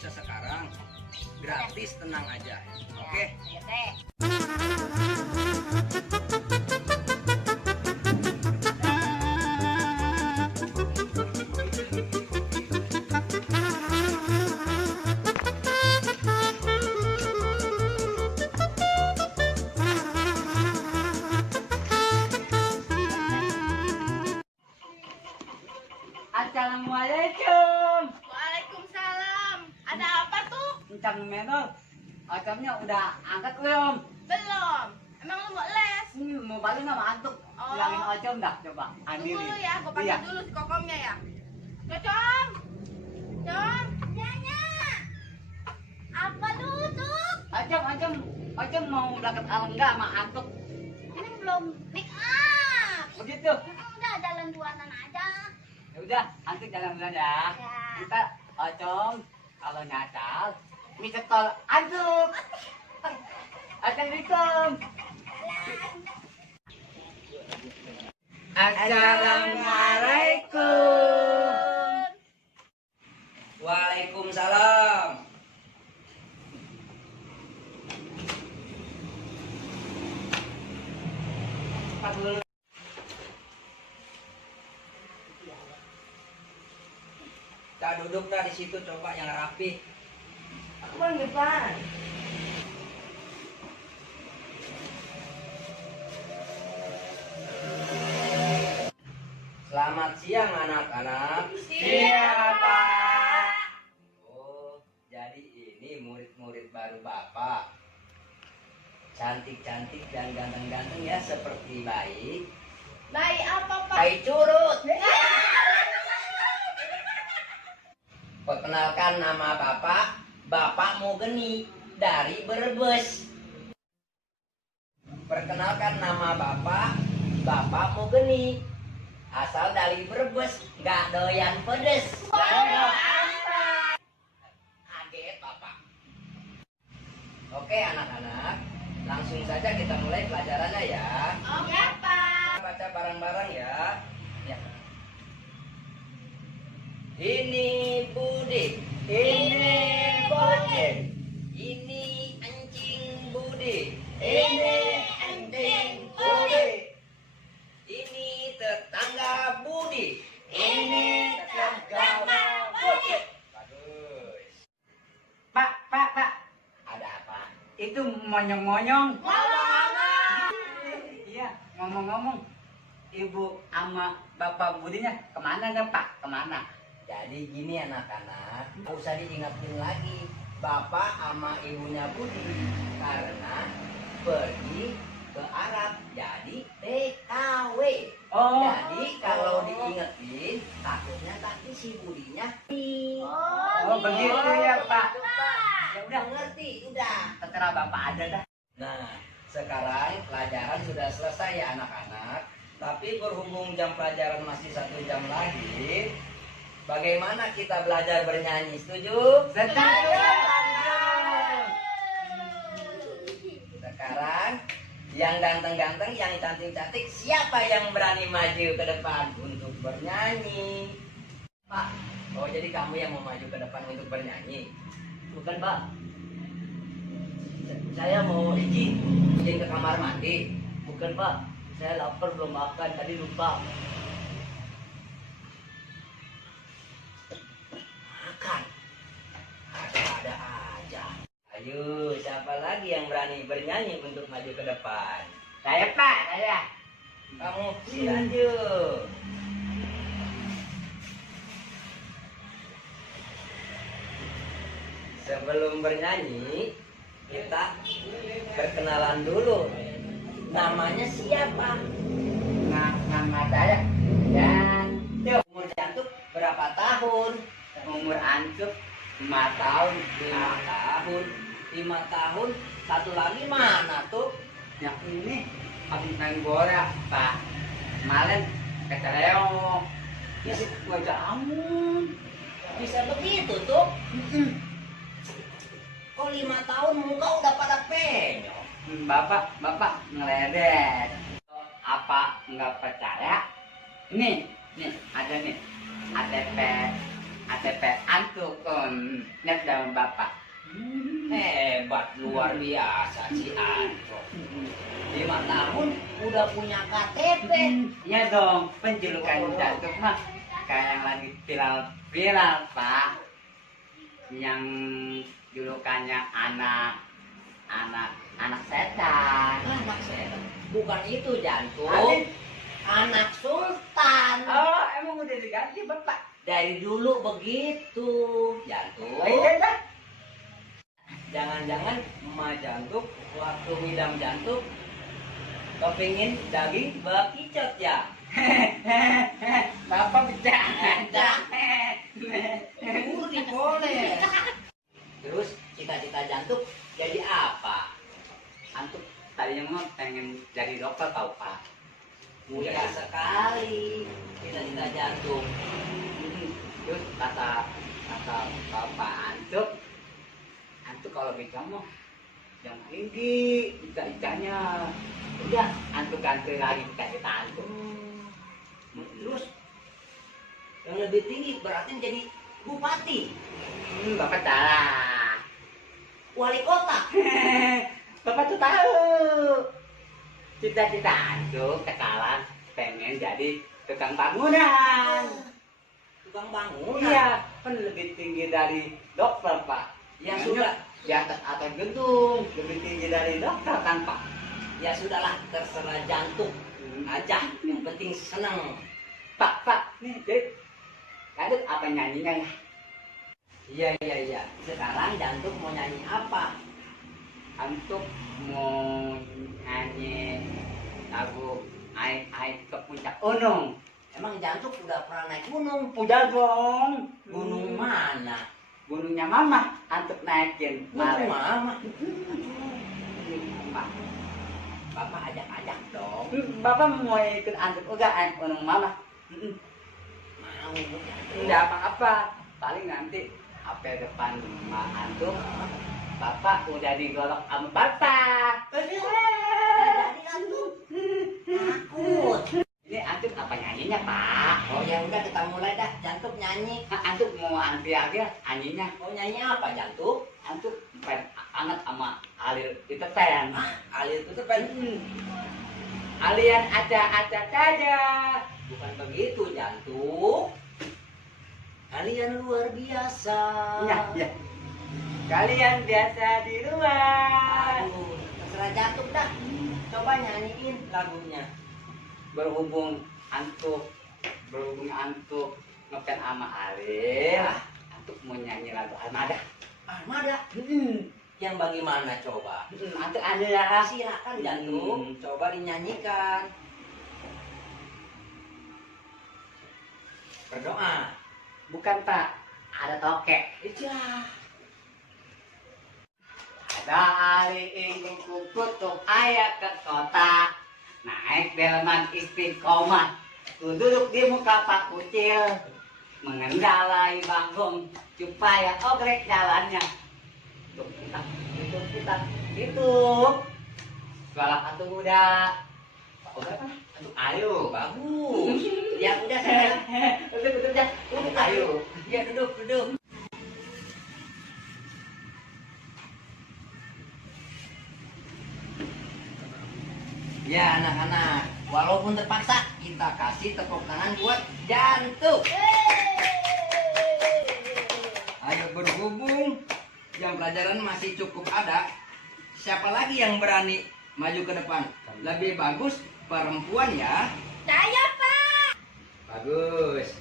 bisa sekarang. Gratis, tenang aja. Oke? Ayo teh. Assalamualaikum. Waalaikumsalam. Ada apa tuh? Encang menor. Ocomnya udah angkat belum? Belum. Emang lu mau les? Mau balik nggak mantuk? Oh. Bilangin Ocom dah, coba. Tunggu Ambil. dulu ya, gue panggil Iya. dulu si kokomnya ya. Cocom. Cocom. Nyanya. Apa duduk? Ocom mau berangkat alengga sama antuk. Ini belum make up. Begitu. Udah jalan duanan aja. Ya udah, antuk jalan duluan ya. Ya. Ntar Ocom kalau nyasar, minta tol antuk. Assalamualaikum. Assalamualaikum. Waalaikumsalam. Pak dulu. Dah duduk dah di situ, coba yang rapi. Aku bang depan. Selamat siang anak-anak. Siapa? Oh, jadi ini murid-murid baru Bapak. Cantik-cantik dan ganteng-ganteng ya, seperti bayi. Bayi apa, Pak? Bayi curut. Perkenalkan nama Bapak, Bapak Mogeni dari Brebes. Perkenalkan nama Bapak, Bapak Mogeni asal dari Brebes, nggak doyan pedes. Kaget Bapak. Oke anak-anak, langsung saja kita mulai pelajarannya ya. Oke, Pak. Baca bareng-bareng ya. Ya. Ini Budi. Ini Budi. Ini anjing Budi. Ini anjing Budi. Ini tetangga Budi. Ini tetangga Budi. Bagus. Pak. Ada apa? Itu monyong-monyong. Ngomong-ngomong. Iya, ngomong-ngomong. Ibu sama Bapak Budinya kemana dah Pak? Kemana? Jadi gini anak-anak, nggak usah diingatin lagi Bapak sama ibunya Budi karena pergi ke Arab jadi TKW. Oh. Jadi kalau diingetin takutnya nanti si Budinya. Oh, begitu ya Pak. Ya udah, Ngerti udah. terserah Bapak aja dah. Nah, sekarang pelajaran sudah selesai ya anak-anak. Tapi berhubung jam pelajaran masih 1 jam lagi, bagaimana kita belajar bernyanyi? Setuju? Setuju. Sekarang yang ganteng-ganteng, yang cantik-cantik, siapa yang berani maju ke depan untuk bernyanyi? Pak, oh jadi kamu yang mau maju ke depan untuk bernyanyi? Bukan Pak. Saya mau izin ke kamar mandi. Bukan Pak. Saya lapar belum makan, tadi lupa. Makan. Ada aja. Ayo, siapa lagi yang berani bernyanyi untuk maju ke depan? Saya Pak, saya. Kamu maju. Sebelum bernyanyi, kita perkenalan dulu. Namanya siapa? Nama saya Jantuk. Umur Jantuk berapa tahun? Umur Antuk 5 tahun. 5 tahun. 5 tahun. Satu lagi mana tuh? Yang ini habis main bola Pak. Kemarin keceleo. Bisa, Wajah amun. bisa begitu tuh. Kok 5 tahun muka udah pada penyok? Bapak ngeledek. Apa nggak percaya? Nih ada nih. ATP Antuk. Net daun bapak. Hebat, luar biasa si Andro. 5 tahun udah punya KTP. Iya dong, penjulukan jantung mah kayak yang lagi viral Pak. Yang julukannya anak setan. Anak saya, bukan itu jantung. Adik. Anak sultan. Oh, emang udah diganti bapak? Dari dulu begitu, jantung. Oh, iya dah. Jangan-jangan emak jantung waktu ngidam jantung kepingin daging bekicot ya? Bapak bercanda. Boleh. Terus cita-cita jantung jadi apa? Antuk tadinya mau pengen jadi dokter tau Pak. Mudah sekali cita-cita jantung. Terus kata Bapak Antuk kalau bisa mau yang tinggi ikannya. Udah Antuk ganti lagi kasih Antuk. Terus yang lebih tinggi berarti jadi bupati, Bapak salah. wali kota. Bapak tuh tahu. Cita-cita Antuk sekarang pengen jadi tukang bangunan. Tukang bangunan. Iya, kan lebih tinggi dari dokter Pak. Ya Makanya sudah, di atas atap gedung lebih tinggi dari dokter kan Pak. ya sudahlah, terserah jantung aja. Yang penting senang. Pak, nih, Dek. Kadut apa nyanyinya ya? Iya. Sekarang jantung mau nyanyi apa? Antuk mau nyanyi lagu Ai ke puncak gunung. Emang jantung udah pernah naik gunung? Udah dong. Gunung mana? Gunungnya Mama Antuk naikin. Gunung kemarin. mama. Pak. Bapak ajak-ajak dong. Bapak mau ikut Antuk juga gunung Mama? Mau. Enggak apa-apa. Paling nanti apa depan rumah Antuk Bapak udah digolok sama Bapak. Jadi jantung. Takut. Ini Antuk apa nyanyinya Pak? Oh ya udah, kita mulai dah. Jantung nyanyi. Antuk mau anti aja nyanyinya. Mau nyanyi apa jantung? Antuk pengen anget sama alir itu pen. Alir itu kan Alian acak-acak aja. bukan begitu jantung. Kalian luar biasa. Iya. Kalian biasa di luar. Aduh, terserah jantung dah. Coba nyanyiin lagunya. Berhubung Antuk ngefans sama Alir, Antuk mau nyanyi lagu Armada. Armada. Yang bagaimana coba? Antuk ada ya. Silakan jantung. Coba dinyanyikan. Berdoa. Bukan Pak, ada tokek. Iya. Ada hari ingin kukutuk ayah ke kota. Naik delman istiqomah. Ku duduk di muka Pak Kucil. Mengendalai bangkong supaya ogrek jalannya. Itu. Sekolah Antuk udah. Udah kan? Antuk ayo. Bagus. Ya udah saya. Betul dah. Ayo. Ya duduk. Ya anak-anak, walaupun terpaksa kita kasih tepuk tangan buat jantung. Ayo berhubung jam pelajaran masih cukup ada. Siapa lagi yang berani maju ke depan? Lebih bagus perempuan ya. Saya Pak. Bagus.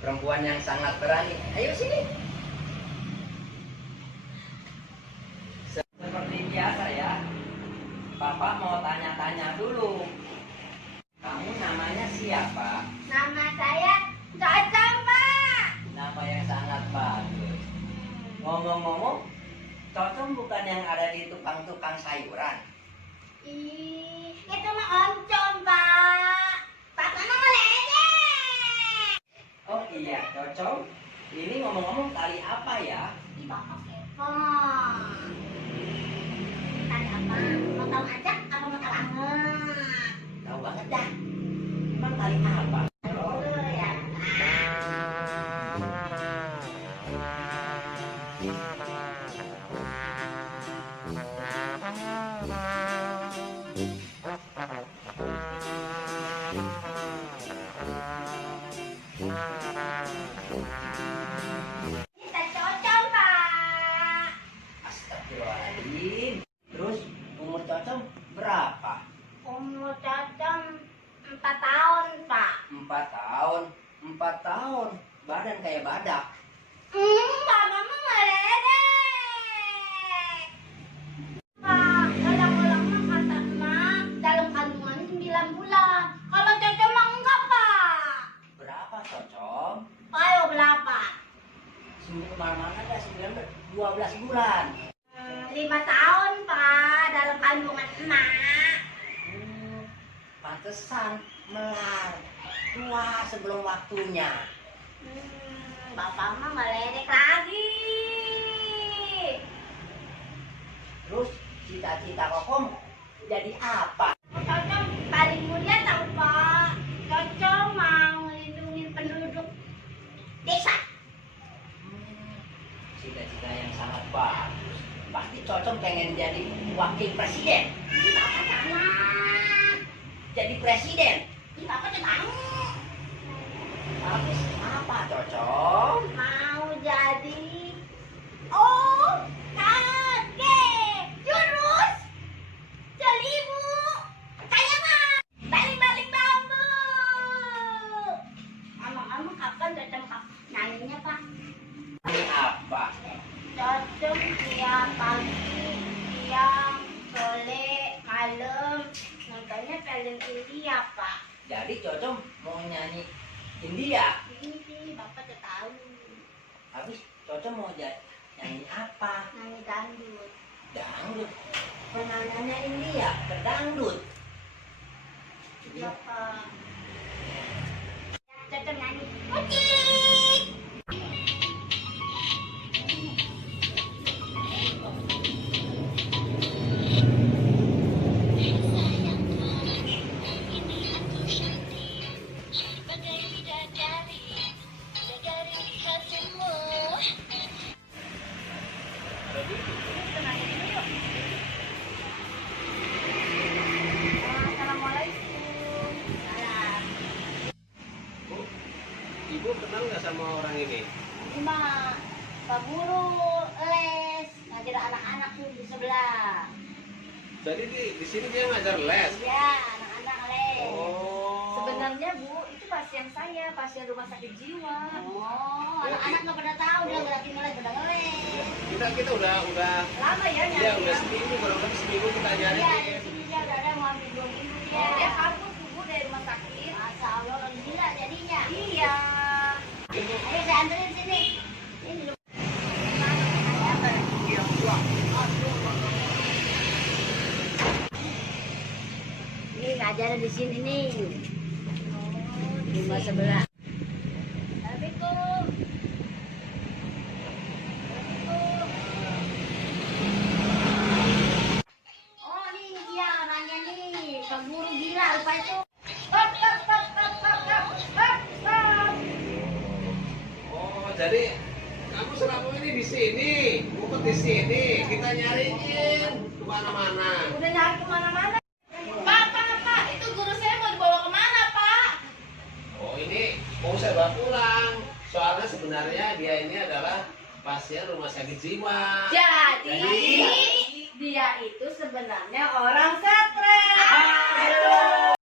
Perempuan yang sangat berani. Ayo sini. Seperti biasa ya. Bapak mau tanya-tanya dulu. Kamu namanya siapa? Nama saya Cocong Pak. Nama yang sangat bagus. Ngomong-ngomong, Cocong bukan yang ada di tukang-tukang sayuran. Ih, itu mah oncom Pak. Papa mah ngeledek. Oh iya, Cocong. Ini ngomong-ngomong tali apa ya? Di Bapak kepo. Tadi apa? Mau tahu aja apa mau tahu banget? Tahu banget dah. Emang tali apa? Ya. Kita cocok, Pak. Astagfirullahaladzim. Terus umur Cocom berapa? Umur cocok 4 tahun, Pak. 4 tahun. 4 tahun. Badan kayak badak. Bapak mah meledek. Pak, ulang-ulang mah kata emak dalam kandungan 9 bulan. Kalau cocok mah enggak, Pak. Berapa Cocom? Ayo berapa? Mana ada 12 bulan. 5 tahun, Pak, dalam kandungan emak. Pantesan melar. Tua sebelum waktunya. Bapak mah meledek lagi. Terus cita-cita Kokom jadi apa? Cocok paling mulia tahu, Pak. Cocok mau melindungi penduduk desa. Cita-cita yang sangat bagus. Pasti Cocom pengen jadi wakil presiden. Ini Bapak jangan. Jadi presiden. Ini Bapak jangan. Habis apa Cocom? Mau jadi OKG jurus seribu kayangan balik-balik bambu. Ngomong-ngomong kapan Cocok nyanyinya, Pak? Ini apa? Cocok tiap pagi, siang, sore, malam nontonnya film India, Pak. Jadi Cocom mau nyanyi India. Ini Bapak udah tahu Habis Cocom mau nyanyi apa? nyanyi dangdut. Dangdut. Pernah nyanyi India ke dangdut. Bapak Cocok nyanyi kucing. Assalamualaikum. Salam. Bu, Ibu kenal nggak sama orang ini? Ini mah Pak Guru les ngajar anak-anak tuh di sebelah. Jadi di sini dia ngajar les. Iya, anak-anak les. Oh. Sebenarnya Bu, itu pasien saya, pasien rumah sakit jiwa. Oh, anak-anak nggak pada tahu dia lagi ngeles, pada ngeles. Kita udah Lama ya ya nyari. udah seminggu, kurang lebih seminggu kita nyari. Iya, di sini dia udah ada mau ambil 2 minggu dia. Dia kabur tuh Bu dari rumah sakit. Masa Allah lagi gila jadinya. Iya. Ayo saya anterin sini. Ini lu. Ini ngajarin di sini nih. Rumah sebelah. Assalamualaikum. Oh, ini dia orangnya nih. Pak Guru gila lupa itu. Stop, stop, stop, stop, stop, stop, stop, stop. Oh, jadi kamu selama ini di sini, ngumpet di sini, kita nyariin kemana-mana. Udah nyari kemana-mana. Pak, itu guru saya mau dibawa kemana, Pak? Oh, ini mau saya bawa pulang. Soalnya sebenarnya dia ini adalah pasien rumah sakit jiwa. Jadi, Jadi- dia itu sebenarnya orang setan.